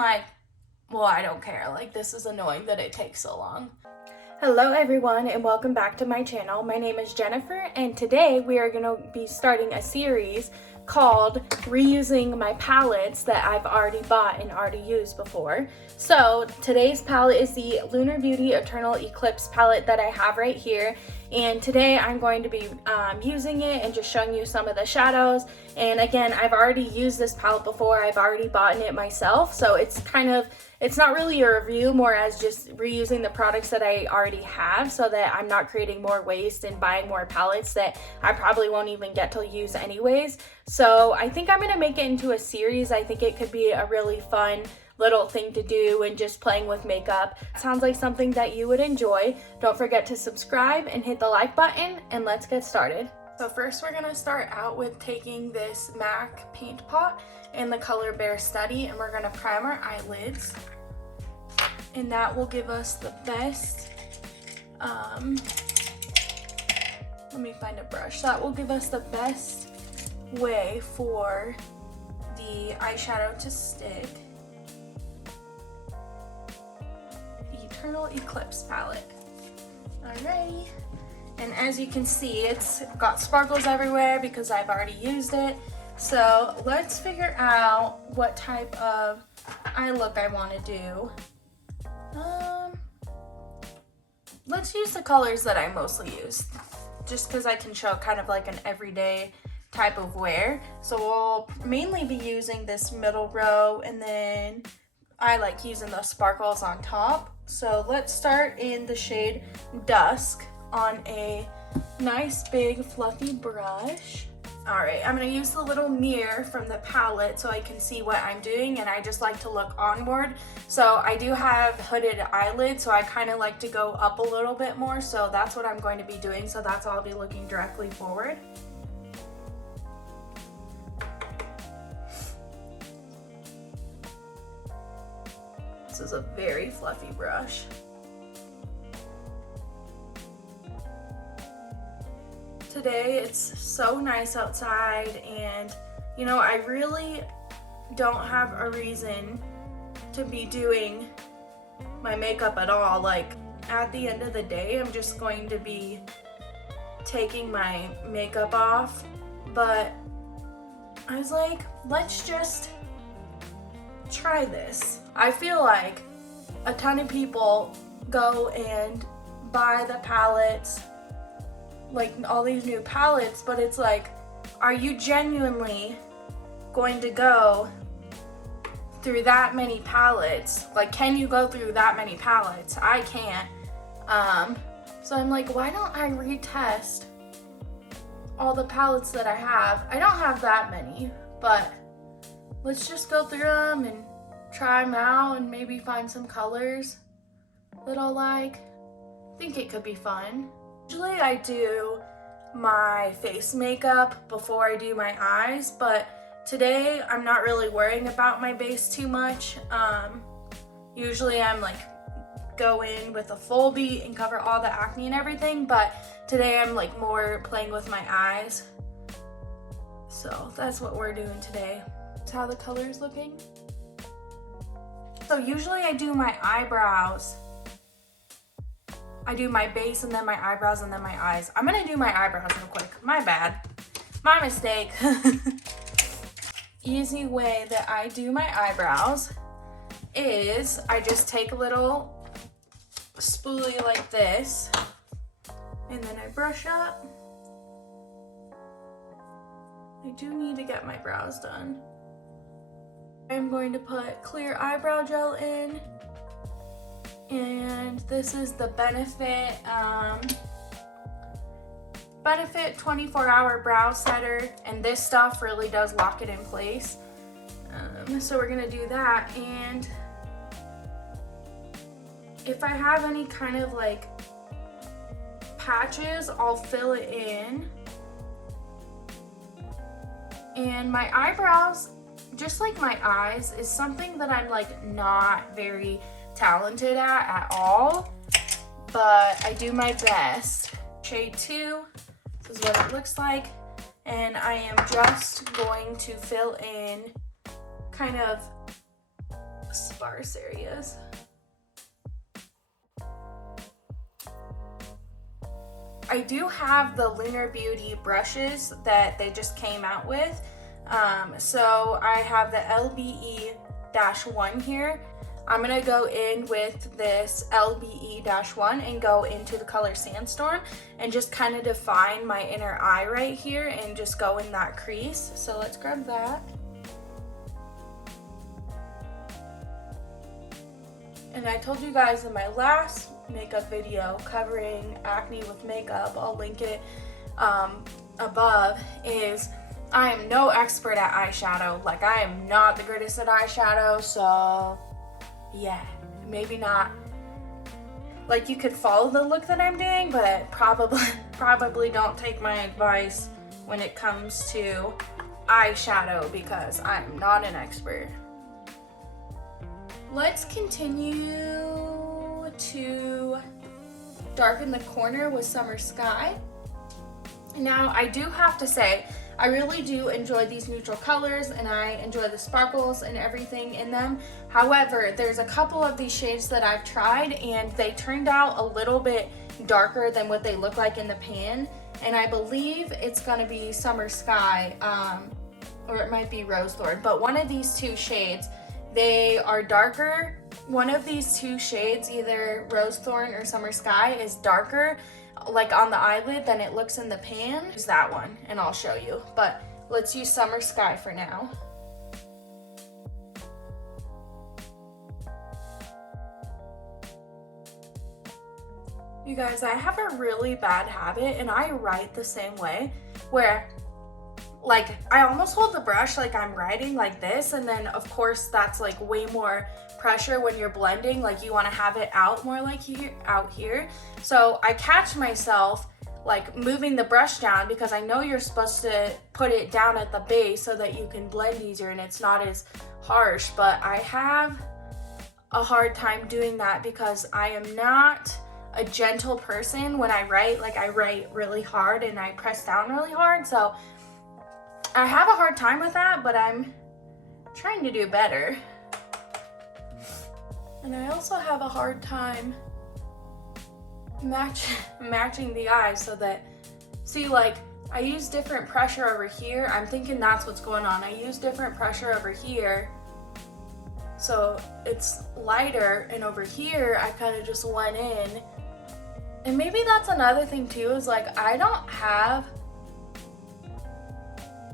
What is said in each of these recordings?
Like, well, I don't care. Like, this is annoying that it takes so long. Hello everyone and welcome back to my channel. My name is Jennifer and today we are going to be starting a series called reusing my palettes that I've already bought and already used before. So today's palette is the Lunar Beauty Eternal Eclipse palette that I have right here, and today I'm going to be using it and just showing you some of the shadows. And again, I've already used this palette before. I've already bought it myself, so it's not really a review, more as just reusing the products that I already have so that I'm not creating more waste and buying more palettes that I probably won't even get to use anyways. So I think I'm going to make it into a series. I think it could be a really fun little thing to do and just playing with makeup. Sounds like something that you would enjoy. Don't forget to subscribe and hit the like button, and let's get started. So first we're gonna start out with taking this MAC paint pot in the color Bare Study, and we're gonna prime our eyelids. And that will give us the best, let me find a brush. That will give us the best way for the eyeshadow to stick. The Eternal Eclipse palette. Alrighty. And as you can see, it's got sparkles everywhere because I've already used it. So let's figure out what type of eye look I want to do. Let's use the colors that I mostly use, just because I can show kind of like an everyday type of wear. So we'll mainly be using this middle row, and then I like using the sparkles on top. So let's start in the shade Dusk on a nice big fluffy brush. Alright, I'm going to use the little mirror from the palette so I can see what I'm doing, and I just like to look onward. So I do have hooded eyelids, so I kind of like to go up a little bit more, so that's what I'm going to be doing. So that's why I'll be looking directly forward. This is a very fluffy brush. Today it's so nice outside, and you know, I really don't have a reason to be doing my makeup at all. Like, at the end of the day, I'm just going to be taking my makeup off, but I was like, let's just try this. I feel like a ton of people go and buy the palettes, like all these new palettes, but it's like, are you genuinely going to go through that many palettes? Like, can you go through that many palettes? I can't. So I'm like, why don't I retest all the palettes that I have? I don't have that many, but let's just go through them and try them out and maybe find some colors that I'll like. I think it could be fun. Usually I do my face makeup before I do my eyes, but today I'm not really worrying about my base too much. Usually I'm like go in with a full beat and cover all the acne and everything, but today I'm like more playing with my eyes. So that's what we're doing today. That's how the color's looking. So usually I do my eyebrows. I do my base and then my eyebrows and then my eyes. I'm gonna do my eyebrows real quick. My bad. My mistake. Easy way that I do my eyebrows is I just take a little spoolie like this, and then I brush up. I do need to get my brows done. I'm going to put clear eyebrow gel in. And this is the Benefit 24-hour brow setter, and this stuff really does lock it in place. So we're gonna do that, and if I have any kind of like patches, I'll fill it in. And my eyebrows, just like my eyes, is something that I'm like not very talented at all, but I do my best. Shade 2, this is what it looks like, and I am just going to fill in kind of sparse areas. I do have the Lunar Beauty brushes that they just came out with. So I have the LBE-1 here. I'm gonna go in with this LBE-1 and go into the color Sandstorm and just kind of define my inner eye right here and just go in that crease. So let's grab that. And I told you guys in my last makeup video covering acne with makeup, I'll link it above, is I am no expert at eyeshadow. Like, I am not the greatest at eyeshadow, so yeah, maybe not. Like, you could follow the look that I'm doing, but probably don't take my advice when it comes to eyeshadow because I'm not an expert. Let's continue to darken the corner with Summer Sky. Now, I do have to say, I really do enjoy these neutral colors and I enjoy the sparkles and everything in them. However, there's a couple of these shades that I've tried and they turned out a little bit darker than what they look like in the pan. And I believe it's gonna be Summer Sky, or it might be Rose Thorn, but one of these two shades, they are darker. One of these two shades, either Rose Thorn or Summer Sky, is darker like on the eyelid than it looks in the pan. Use that one and I'll show you, but let's use Summer Sky for now. You guys, I have a really bad habit and I write the same way where like I almost hold the brush like I'm writing like this, and then of course that's like way more pressure when you're blending, like you want to have it out more like here, out here. So I catch myself like moving the brush down because I know you're supposed to put it down at the base so that you can blend easier and it's not as harsh, but I have a hard time doing that because I am not a gentle person when I write. Like, I write really hard and I press down really hard, so I have a hard time with that, but I'm trying to do better. And I also have a hard time matching the eyes so that, see, like, I use different pressure over here. I'm thinking that's what's going on. I use different pressure over here, so it's lighter, and over here I kind of just went in. And maybe that's another thing too, is like I don't have,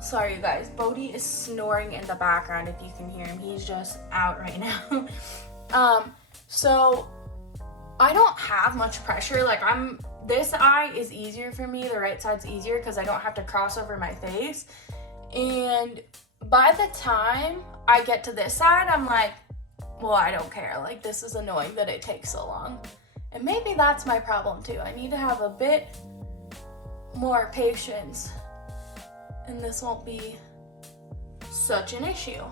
sorry you guys, Bodhi is snoring in the background if you can hear him. He's just out right now. So I don't have much pressure. Like, this eye is easier for me. The right side's easier because I don't have to cross over my face. And by the time I get to this side, I'm like, well, I don't care. Like, this is annoying that it takes so long. And maybe that's my problem too. I need to have a bit more patience, and this won't be such an issue.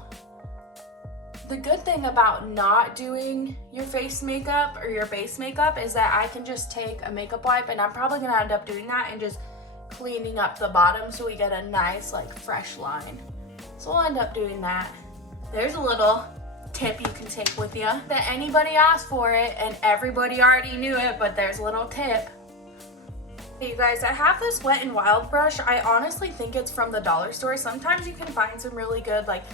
The good thing about not doing your face makeup or your base makeup is that I can just take a makeup wipe, and I'm probably gonna end up doing that and just cleaning up the bottom so we get a nice, like, fresh line. So we'll end up doing that. There's a little tip you can take with you that anybody asked for it and everybody already knew it, but there's a little tip. Hey you guys, I have this Wet n Wild brush. I honestly think it's from the dollar store. Sometimes you can find some really good, like,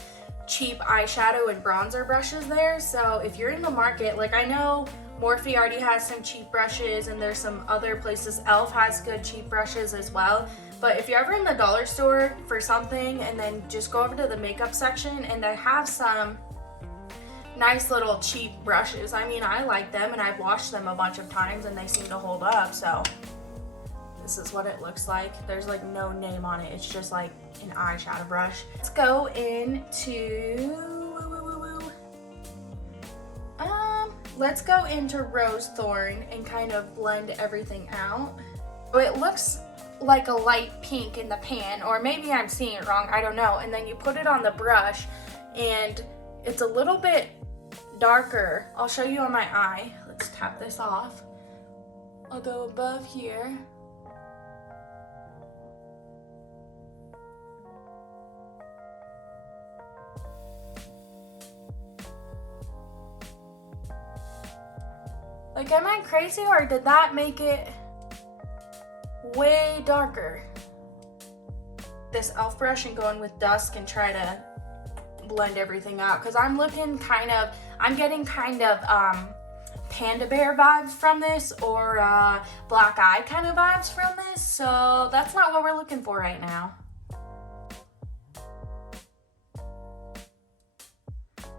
cheap eyeshadow and bronzer brushes there. So if you're in the market, like, I know Morphe already has some cheap brushes and there's some other places. Elf has good cheap brushes as well. But if you're ever in the dollar store for something, and then just go over to the makeup section, and I have some nice little cheap brushes. I mean, I like them and I've washed them a bunch of times and they seem to hold up. So this is what it looks like. There's like no name on it. It's just like an eyeshadow brush. Let's go into Rose Thorn and kind of blend everything out. So it looks like a light pink in the pan, or maybe I'm seeing it wrong, I don't know. And then you put it on the brush and it's a little bit darker. I'll show you on my eye. Let's tap this off. I'll go above here. Like, am I crazy, or did that make it way darker? This e.l.f. brush and go in with dusk and try to blend everything out, because I'm getting kind of panda bear vibes from this, or black eye kind of vibes from this, so that's not what we're looking for right now.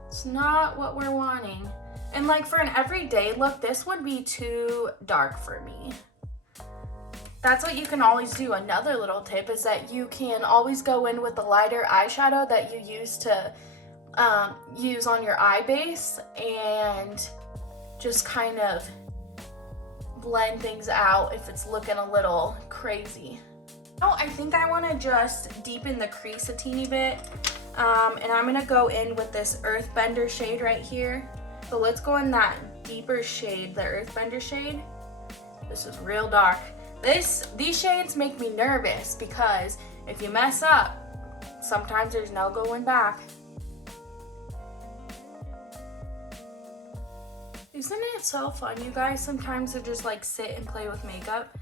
It's not what we're wanting. And like for an everyday look, this would be too dark for me. That's what you can always do. Another little tip is that you can always go in with the lighter eyeshadow that you use to use on your eye base and just kind of blend things out if it's looking a little crazy. Oh, I think I want to just deepen the crease a teeny bit. And I'm going to go in with this Earthbender shade right here. So let's go in that deeper shade, the Earthbender shade. This is real dark. These shades make me nervous because if you mess up, sometimes there's no going back. Isn't it so fun, you guys, sometimes to just like sit and play with makeup?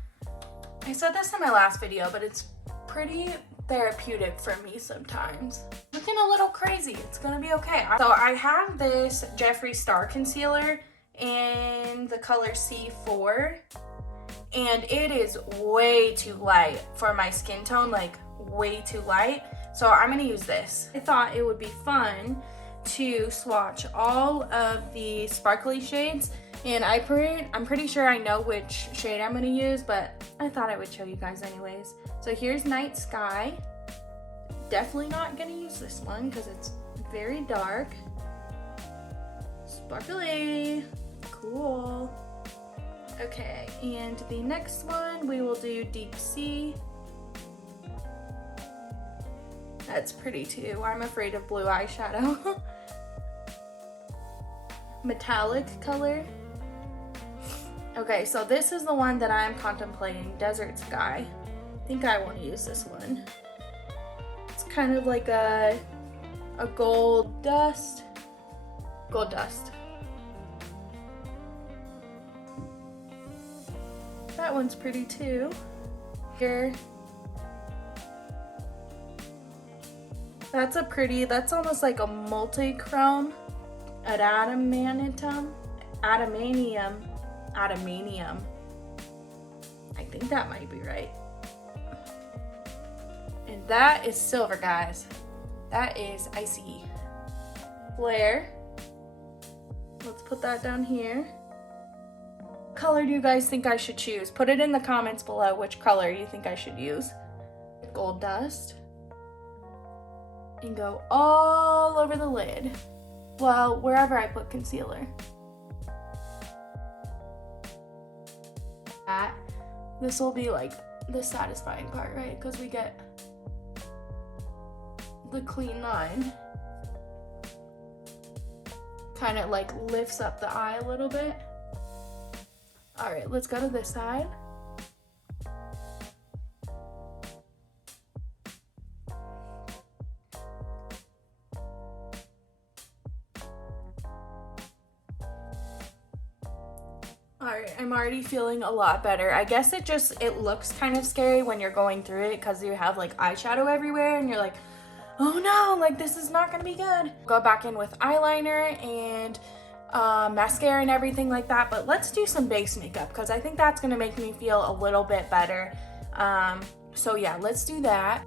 I said this in my last video, but it's pretty therapeutic for me sometimes. Looking a little crazy, it's gonna be okay. So I have this Jeffree Star concealer in the color C4, and it is way too light for my skin tone, like way too light. So I'm gonna use this. I thought it would be fun to swatch all of the sparkly shades, and I'm pretty sure I know which shade I'm gonna use, but I thought I would show you guys anyways. So here's Night Sky. Definitely not gonna use this one because it's very dark. Sparkly, cool. Okay, and the next one we will do Deep Sea. That's pretty too. I'm afraid of blue eyeshadow. Metallic color. Okay, so this is the one that I'm contemplating, Desert Sky. I think I want to use this one. It's kind of like a gold dust. Gold dust. That one's pretty too. Here. That's a pretty, that's almost like a multi-chrome. Adamantium. I think that might be right. And that is silver, guys. That is icy. Flare. Let's put that down here. What color do you guys think I should choose? Put it in the comments below which color you think I should use. Gold dust. And go all over the lid. Well, wherever I put concealer. This will be like the satisfying part, right? Because we get the clean line. Kind of like lifts up the eye a little bit. All right, let's go to this side. Alright, I'm already feeling a lot better. I guess it looks kind of scary when you're going through it because you have like eyeshadow everywhere and you're like, oh no, like this is not gonna be good. Go back in with eyeliner and mascara and everything like that, but let's do some base makeup because I think that's gonna make me feel a little bit better. So yeah, let's do that.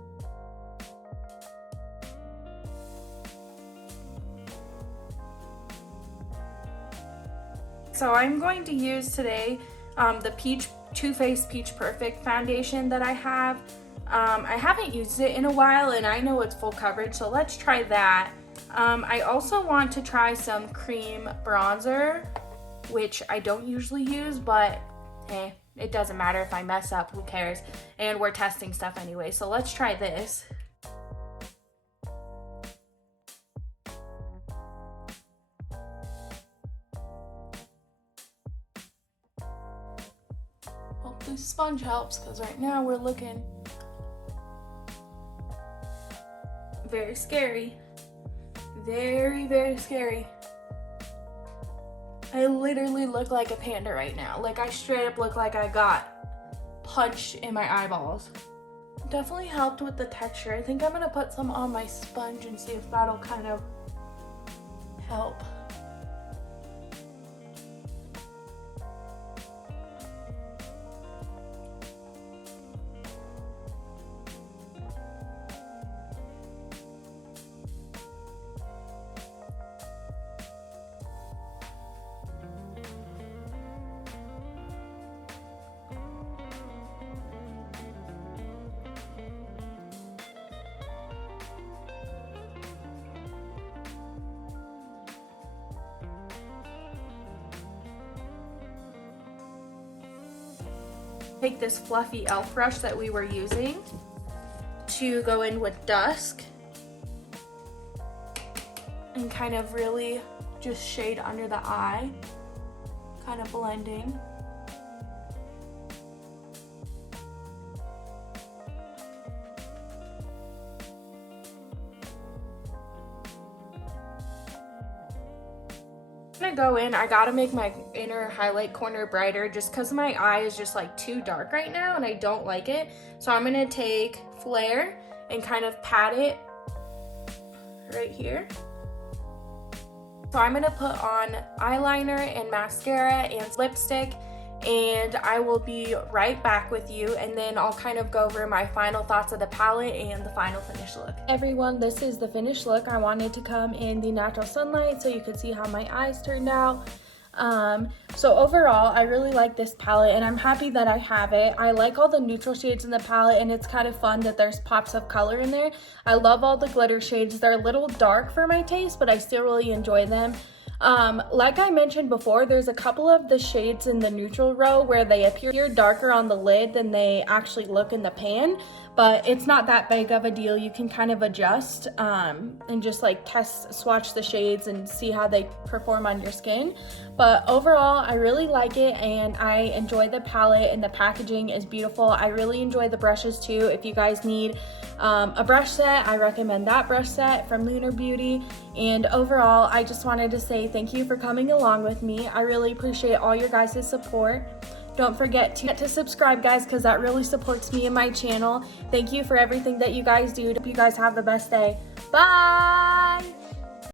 So I'm going to use today the Too Faced Peach Perfect foundation that I have. I haven't used it in a while and I know it's full coverage, so let's try that. I also want to try some cream bronzer, which I don't usually use, but hey, it doesn't matter if I mess up, who cares? And we're testing stuff anyway, so let's try this. Hopefully sponge helps because right now we're looking very scary. Very, very scary. I literally look like a panda right now. Like, I straight up look like I got punched in my eyeballs. Definitely helped with the texture. I think I'm gonna put some on my sponge and see if that'll kind of help. Take this fluffy elf brush that we were using to go in with dusk and kind of really just shade under the eye, kind of blending. I'm gonna go in, I gotta make my inner highlight corner brighter just because my eye is just like too dark right now and I don't like it. So I'm gonna take Flare and kind of pat it right here. So I'm gonna put on eyeliner and mascara and lipstick, and I will be right back with you, and then I'll kind of go over my final thoughts of the palette and the final finished look. Everyone, this is the finished look. I wanted to come in the natural sunlight so you could see how my eyes turned out. So overall, I really like this palette and I'm happy that I have it. I like all the neutral shades in the palette, and it's kind of fun that there's pops of color in there. I love all the glitter shades. They're a little dark for my taste, but I still really enjoy them. Like I mentioned before, there's a couple of the shades in the neutral row where they appear darker on the lid than they actually look in the pan, but it's not that big of a deal. You can kind of adjust and just like swatch the shades and see how they perform on your skin. But overall, I really like it and I enjoy the palette, and the packaging is beautiful. I really enjoy the brushes too. If you guys need a brush set, I recommend that brush set from Lunar Beauty. And overall, I just wanted to say thank you for coming along with me. I really appreciate all your guys' support. Don't forget to subscribe, guys, because that really supports me and my channel. Thank you for everything that you guys do. Hope you guys have the best day. Bye!